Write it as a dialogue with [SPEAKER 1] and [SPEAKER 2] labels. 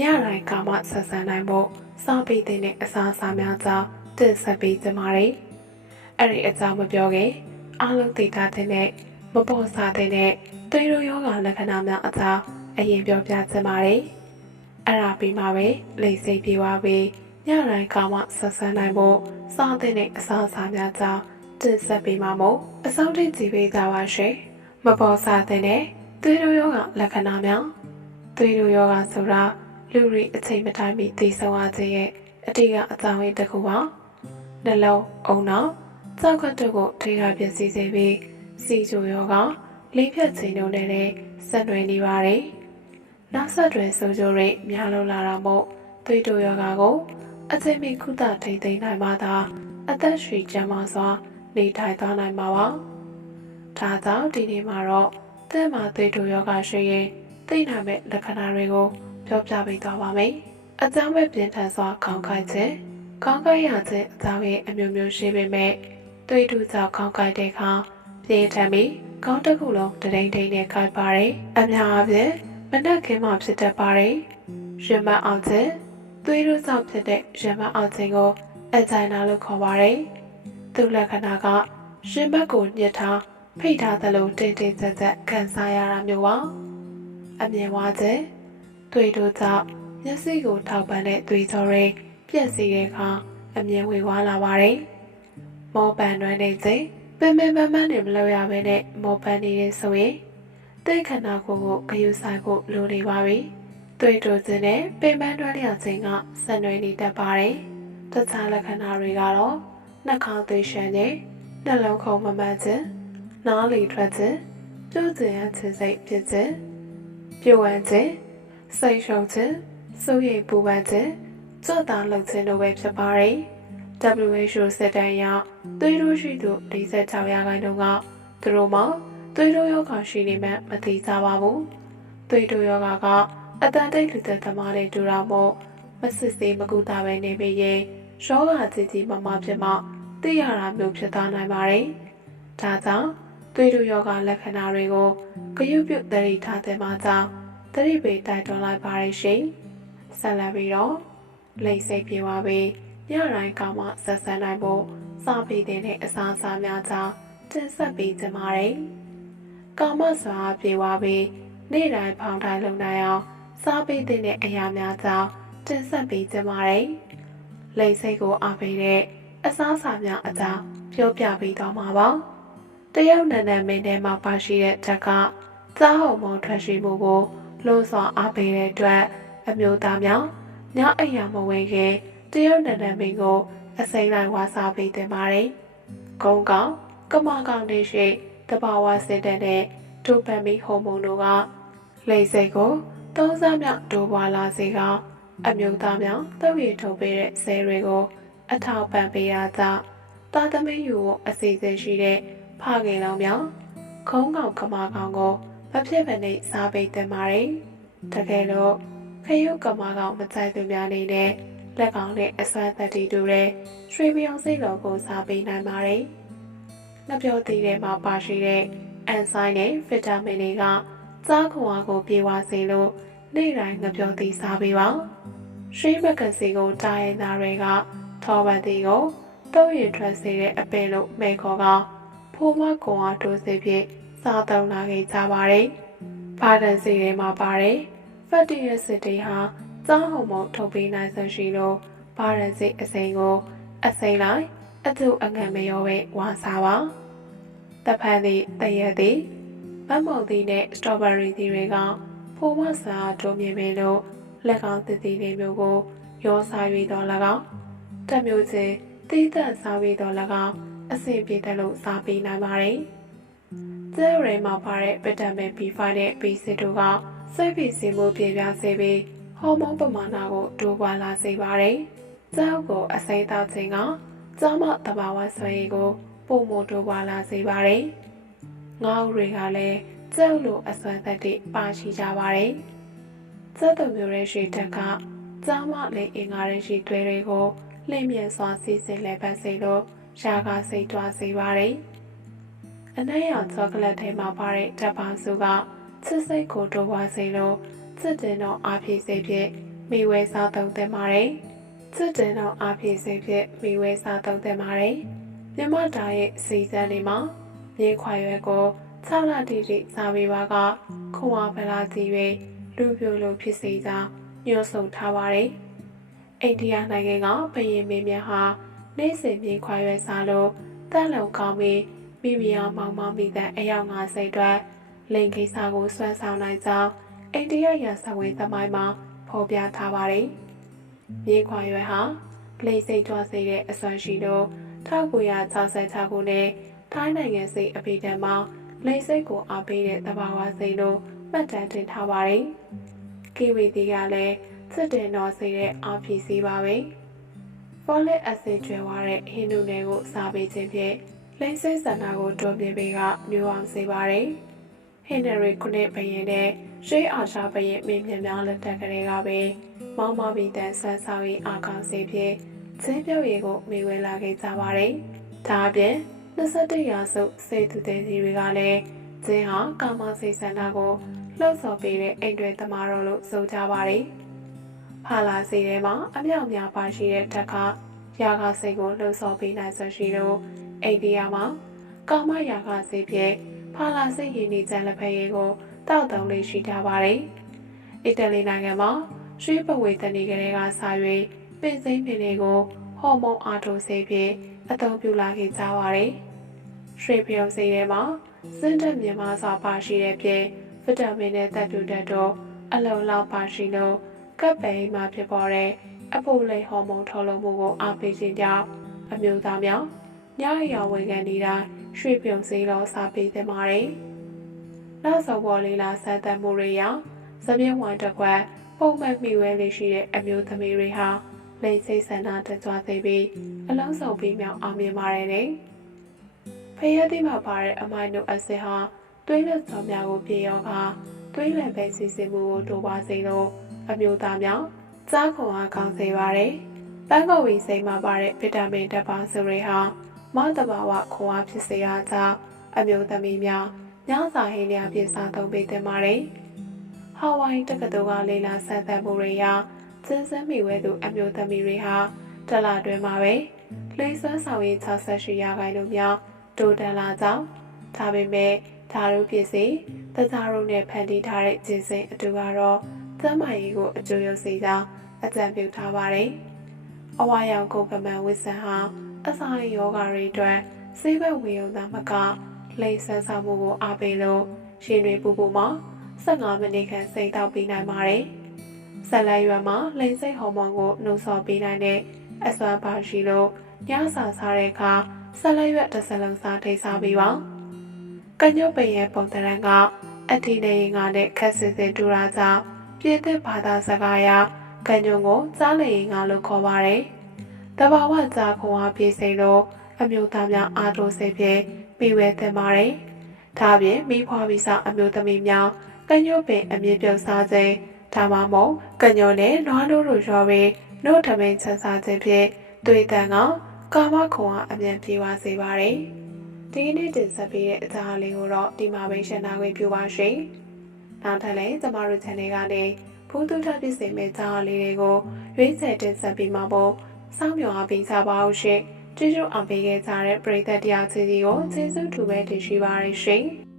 [SPEAKER 1] ညတိုင်းကာမဆက်ဆံနိုင်ဖို့စောင့်ပေးတဲ့အစားအစာများကြောင့်တင်ဆက်ပေးကြပါမယ်။အဲ့ဒီအကြောင်းမပြောခင်အားလုံးသိထားတဲ့နဲ့မပေါ်စားတဲ့နဲ့သွေးရိုးယောဂလက္ခဏာများအကြောင်းအရင်ပြောပြကြပါမယ်။အဲ့ဒါပြီးမှပဲလိမ့်စိတ်ပြေသွားပြီးညတိုင်းကာမဆက်ဆံနိုင်ဖို့စောင့်တဲ့အစားအစာများကြောင့်တင်ဆက်ပေးမှာမို့အစောင့်တင်ကြည့်ပေးကြပါရှင်။မပေါ်စားတဲ့နဲ့သွေးတို့ယောဂလက္ခဏာများသွေးတို့ယောဂဆိုတာ လူတွေအချိန်မတိုင်းမီသိဆုံးရခြင်းရဲ့အတိကအကြောင်းရင်းတစ်ခုပါနှလုံးအုံနောက်ကြောက်ကတုတ်ကိုထိခိုက်ပျက်စီးစေပြီးစီချိုယောဂလေးဖြတ်ခြင်းတို့နဲ့လည်းဆက်နွယ်နေပါတယ်နောက်ဆက်တွဲဆိုကြတွေများလို့လာတာမို့သွေးတို့ယောဂကိုအချိန်မီကုသထိန်းသိမ်းနိုင်မှသာအသက်ရှည်ကျန်းမာစွာနေထိုင်သွားနိုင်မှာပါဒါကြောင့်ဒီနေ့မှာတော့တဲ့မှာသွေးတိုယောဂရှိရင်သိနိုင်မဲ့လက္ခဏာတွေကို ပြောပြပေးသွားပါမယ်။အကြောင်းပဲပြင်းထန်စွာခေါင်းကိုက်ခြင်း၊ခေါင်းကိုက်ရခြင်းအကြောင်းရဲ့အမျိုးမျိုးရှိပေမဲ့သွေးတိုကြောင့်ခေါင်းကိုက်တဲ့အခါပြင်းထန်ပြီးခေါင်းတစ်ခုလုံးတတိန်တိန်နဲ့ကိုက်ပါတယ်။အများအားဖြင့်မနက်ခင်းမှဖြစ်တတ်ပါတယ်။ရင်မအောင်ခြင်းသွေးတိုကြောင့်ဖြစ်တဲ့ရင်မအောင်ခြင်းကိုအန်ဂျိုင်နာလို့ခေါ်ပါတယ်။သူ့လက္ခဏာကရင်ဘက်ကိုညှစ်ထားဖိတ်ထားသလိုတိတ်တိတ်ဆက်ဆက်ခံစားရတာမျိုးပါအမြင်ဝါခြင်း သွေးတို့ကြောင့်မျက်စိကိုထောက်ပံ့တဲ့သွေးကြောတွေပြက်စီတဲ့အခါအမြင်ဝေဝါလာပါတယ်မောပန်တွန်းနေခြင်းပင်ပင်ပန်းပန်းနေမလို့ရဘဲနဲ့မောပန်နေတဲ့ဆိုရင်တိတ်ခန္ဓာကိုယ်ကိုဂယုဆိုင်ဖို့လိုနေပါပြီသွေးတို့ခြင်းနဲ့ပင်ပန်းတွန်းလျောက်ခြင်းကဆက်နွယ်နေတတ်ပါတယ်တခြားလက္ခဏာတွေကတော့နှာခေါင်းသွေးရှမ်းခြင်းနှလုံးခုန်မမှန်ခြင်းနားလေထွက်ခြင်းကြိုးကျင်ရခြင်းစိတ်ဖြစ်ခြင်းပြုဝမ်းခြင်း စိတ်ရှုံခြင်းစိုးရိမ်ပူပန်ခြင်းကြော့တာလှုပ်ခြင်းတို့ပဲဖြစ်ပါတယ်။ WHO စစ်တမ်းအရသွေးတိုးရှိသူ46ရာခိုင်နှုန်းကသူတို့မှာသွေးတိုးယောဂရှိနေမှမသိကြပါဘူး။သွေးတိုးယောဂကအတန်တိတ်လူသက်သမားတွေတူတာမို့မစစ်စေးမကူတာပဲနေပြီးရင်ယောဂကြီးကြီးမမဖြစ်မှသိရတာမျိုးဖြစ်သွားနိုင်ပါတယ်။ဒါကြောင့်သွေးတို့ယောဂလက္ခဏာတွေကိုဂရုပြုသတိထားတဲ့မှာကြောင့် သတိပေးတိုက်တွန်းလိုက်ပါရရှင်။ဆက်လက်ပြီးတော့လိမ့်စိတ်ပြေသွားပြီးညတိုင်းကောင်းမှဆက်ဆံနိုင်ဖို့စာပေတဲ့အစားအစာများကြောင့်တင်ဆက်ပေးကြပါရယ်။ကောင်းမစွာပြေသွားပြီးနေ့တိုင်းဖောင်းတိုင်းလုံနိုင်အောင်စာပေတဲ့အရာများကြောင့်တင်ဆက်ပေးကြပါရယ်။လိမ့်စိတ်ကိုအားပေးတဲ့အစားအစာများအကြောင်းပြောပြပေးသွားမှာပါ။တရုတ်နန္ဒမင်းထဲမှာပါရှိတဲ့ဓာတ်ကစားဟုံမုံထွက်ရှိမှုကို လို့စွာအားပေးတဲ့အတွက်အမျိုးသားများညအိယာမဝင်ခင်တရုတ်နန္ဒမင်းကို အစိမ်းလိုက်ဝါစားပေးတင်ပါတယ်။ကုန်းကောင်ကမကောင်တွေရှိတဘာဝစစ်တဲ့နဲ့ဒိုပမ်မီဟော်မုန်းတို့ကလိမ့်စိတ်ကိုသုံးစားမြောက်ဒိုပွာလာစေကအမျိုးသားများတုပ်ရည်ထုတ်ပေးတဲ့ဆဲတွေကို အထောက်ပံ့ပေးရကြောင့်တာသမီးယူကိုအစီအစဉ်ရှိတဲ့ဖခင်လောင်မြောင်ခုံးကောင်ကမာကောင်ကို မဖြစ်မနေစားပေးတင်ပါတယ်။တကယ်လို့ခရုကမာကောင်မကြိုက်သူများနေနဲ့လက်ကောင်နဲ့အစွမ်းသက်တီတူတဲ့ရွှေပြောင်စိတ်တော်ကိုစားပေးနိုင်ပါတယ်။ငပြောသေးတဲ့မှာပါရှိတဲ့အန်ဆိုင်နဲ့ဗီတာမင်တွေကစားခွန်အားကိုပြေဝစေလို့နေ့တိုင်းငပြောသေးစားပေးပါ။ရွှေမကစီကိုတာရင်သားတွေကထောပန်တီကိုတုံးရထွက်စေတဲ့အပင်လို့မဲခေါ်ကဖိုးမကွန်အားတိုးစေဖြင့် စားသုံးလာခဲ့ကြပါတယ်။ဘာဒန်စီထဲမှာပါတယ်။ဖက်တီရဲ့စစ်တေးဟာကြောင်းဟုံမုံထုတ်ပေးနိုင်စွရှိလို့ဘာဒန်စီအစိမ်းကိုအစိမ်းလိုက်အထုအငံမရောပဲဝါစားပါ။တဖန်သည်တရက်သည်မမုံသည်နဲ့စတော်ဘယ်ရီသည်တွေကဖိုးမစာတိုးမြင်ပေလို့လက်ကောင်းတည်တည်လေးမျိုးကိုရောစား၍တော်၎င်းတက်မျိုးချင်းတိတန့်စားပြီးတော့၎င်းအဆင်ပြေတယ်လို့စားပေးနိုင်ပါတယ်။ ကျဲရဲမှာပါတဲ့ဗီတာမင် B5 နဲ့ B6 တို့ကစိတ်ဖိစီးမှုပြေပြားစေပြီးဟဟော်မုန်းပမာဏကိုတိုးပွားလာစေပါတယ်။ကြောက်ကိုအစိမ်းတောက်ခြင်းကကြောမတဘာဝဆွေကိုပုံမတိုးပွားလာစေပါတယ်။ငါးဦးတွေကလည်းကြောက်လို့အစွမ်းသက်တွေပါရှိကြပါတယ်။ကြောက်တော်မျိုးရဲ့ရှိတက်ကကြောမလေးအင်္ဂါရဲ့ရှိသွေးတွေကိုလင့်မြင့်စွာစီးစင်လဲပတ်စေလို့ရှားကစိတ်တွားစေပါတယ်။ အနက်ရောင်ချောကလက်ထဲမှာပါတဲ့ဓာတ်ပေါင်းစုကချစ်စိတ်ကိုတိုးပွားစေလို့စစ်တင်တော့အားဖြည့်စေဖြင့်မိဝဲစားသုံးသင့်ပါတယ်။စစ်တင်တော့အားဖြည့်စေဖြင့်မိဝဲစားသုံးသင့်ပါတယ်။မြမတာရဲ့စီစံတွေမှာမြေခွာရွယ်ကို6လတိတိစာပေပါကခွန်အားဗလာစီ၍လူပြိုလိုဖြစ်စေကြောင်းညွှန်ဆိုထားပါတယ်။အိန္ဒိယနိုင်ငံကဘယင်မင်းများဟာနေ့စဉ်မြေခွာရွယ်စားလို့တက်လုံကောင်းပြီး မိမိအောင်မောင်မောင်မိတဲ့အယောက်50အတွက်လိန်ကိစ္စကိုဆွမ်းဆောင်နိုင်ကြောင်းအိန္ဒိယရာဇဝင်သမိုင်းမှာဖော်ပြထားပါတယ်။မြေခွာရွယ်ဟာလိန်စိတ်ထွားစေတဲ့အစွမ်းရှိလို့1966ခုနှစ်ထိုင်းနိုင်ငံစိတ်အပိဓာန်မှာလိန်စိတ်ကိုအားပေးတဲ့သဘာဝစိတ်လို့မှတ်တမ်းတင်ထားပါတယ်။ကီဝီတီကလည်းစစ်တင်တော်စေတဲ့အားဖြည့်စီပါပဲ။ folic acid ကျွဲဝါတဲ့ဟင်းနုနယ်ကိုစားပေးခြင်းဖြင့် လိန်စိတ်စန္ဒာကိုတွန်းပြပေးကမျိုးအောင်စေပါတယ်။ဟင်နရီခုနှစ်ဘရင်တဲ့ရှေးအာရှဘရင်မင်းမြများလက်ထက်ကလေးကပဲမောင်မဘီတန်ဆန်းဆောင်ရေးအာကောင်စေဖြင့်ကျင်းပြောက်ရီကိုမိဝဲလာခဲ့ကြပါတယ်။ဒါအပြင်21ရာစုစေသူတဲ့စီတွေကလည်းကျင်းဟာကာမစိတ်ဆန္ဒကိုလှုပ်ဆော်ပေးတဲ့အိမ်တွင်သမားတော်လို့ဆိုကြပါတယ်။ဖာလာစီထဲမှာအမြောက်များပါရှိတဲ့တက်ကရာဂစိတ်ကိုလှုပ်ဆော်ပေးနိုင်ဆွရှိလို့ အိန္ဒိယမှာကာမရာဂစိတ်ဖြင့်ဖာလာစိတ်ရည်နေကြလက်ဖက်ရည်ကိုတောက်တုံးလေးရှိထားပါတယ်။အီတလီနိုင်ငံမှာရွှေပဝေတဏီကလေးကစာ၍ပင်စိမ့်ပင်လေးကိုဟော်မုန်းအာတိုဆေးဖြင့်အသုံးပြုလာခဲ့ကြပါတယ်။ရွှေပြုံးစိတ်ထဲမှာစင်တက်မြန်မာစာပါရှိတဲ့ဖြင့်ဗီတာမင်နဲ့တပ်ပြုတတ်တော့အလုံလောက်ပါရှိလို့ကပ်ပိန်မှာဖြစ်ပေါ်တဲ့အပိုလိဟော်မုန်းထုတ်လုပ်မှုကိုအားပေးခြင်းကြောင့်အမျိုးသားများ ညရောင်ဝင်ခံနေတာရွှေပြုံစည်းလောစာပေးသင့်ပါတယ်။နောက်ဆုံးပေါ်လေးလာဆက်သက်မှုတွေရောသပြင်းဝိုင်းတစ်ခွက်ပုံမှန်မိဝဲလေးရှိတဲ့အမျိုးသမီးတွေဟာလိန်စိတ်ဆန္ဒတကြွသေးပြီးအလုံးစုံပြီးမြောက်အောင်မြင်ပါတယ်လေ။ဖယက်တိမှာပါတဲ့အမိုင်နိုအက်ဆစ်ဟာသွေးလက်စောများကိုပြေရောကသွေးလည်ပဲစီစဉ်မှုကိုတိုးပွားစေလို့အမျိုးသားများစားခွန်အားကောင်းစေပါတယ်။ပန်းကော်ဝီစိတ်မှာပါတဲ့ဗီတာမင်ဓာတ်ပေါင်းစုတွေဟာ မတဘာဝခွန်အားဖြစ်စေရကြောင်းအမျိုးသမီးများညစာဟင်းလျာပြည့်စားသုံးပေးသင့်ပါတယ်။ဟာဝိုင်တက္ကသိုလ်ကလေလာဆန်းသတ်မှုတွေရာစင်းစင်းမိဝဲသူအမျိုးသမီးတွေဟာတလတွင်မှာပဲလိမ့်ဆွမ်းဆောင်ရေး68ရာခိုင်နှုန်းမြောက်တိုးတက်လာကြောင်းဒါပေမဲ့ဓာရုပစ္စည်းတကြားရုံနဲ့ဖန်တီးထားတဲ့ဂျင်းစင်အတူကတော့သမ်းမာရေးကိုအကျိုးရစေကြောင်းအကြံပြုထားပါတယ်။အဝါရောင်ကုကမန်ဝစ်ဆန်ဟာ အစာရယောဂါတွေအတွက်ဆေးဘက်ဝေယုံသားမကလိမ့်ဆန်းဆောင်မှုကိုအားပေးလို့ရှင်တွေပူပူမှာ15မိနစ်ခန့်စိတ်တောက်ပြီးနိုင်ပါတယ်။ဆက်လက်ရွယ်မှာလိမ့်စိတ်ဟော်မုန်းကိုနှုတ်ဆော်ပေးနိုင်တဲ့အစွမ်းပါရှိလို့ညစာစားတဲ့အခါဆက်လက်ရွက်တစ်စလုံးစားထိစားပြီးပါ။ကညွတ်ပင်ရဲ့ပုံတရံကအထီနေရင်ကနဲ့ခက်စစ်စစ်တူရာကြောင့်ပြည့်တဲ့ဘာသာစကားရကညွန်ကိုကြားလေရင်ကလို့ခေါ်ပါတယ်။ တဘာဝကြားခွန်အားပြည့်စိလို့အမျိုးသားများအားတိုးစေဖြင့်ပြီးဝဲသင်ပါတယ်။ဒါပြင်မိဖွားပြီးစားအမျိုးသမီးများကညွတ်ပင်အမြင့်ပြုတ်စားခြင်းဒါမှမဟုတ်ကညွန်နဲ့နွားတို့တို့ရောပြီးနှုတ်ထမင်းချက်စားခြင်းဖြင့်တွေ့တန်ကကာမခွန်အားအမြန်ပြေဝစေပါတယ်။ဒီကနေ့တင်ဆက်ပေးတဲ့အကြောင်းလေးကိုတော့ဒီမှာပဲရှင်းနာခွင့်ပြုပါရှင်။နောက်ထပ်လည်းကျမတို့ channel ကနေဘုသူထပြည့်စုံမဲ့ကြောင်းလေးတွေကိုရွေးချယ်တင်ဆက်ပေးမှာပေါ့။ စောင့်မျှော်အားပေးကြပါဦးရှင်။ကျေးဇူးအောင်ပေးခဲ့ကြတဲ့ပရိသတ်တရားချီစီကိုကျေးဇူးထူပဲတင်ရှိပါရရှင်။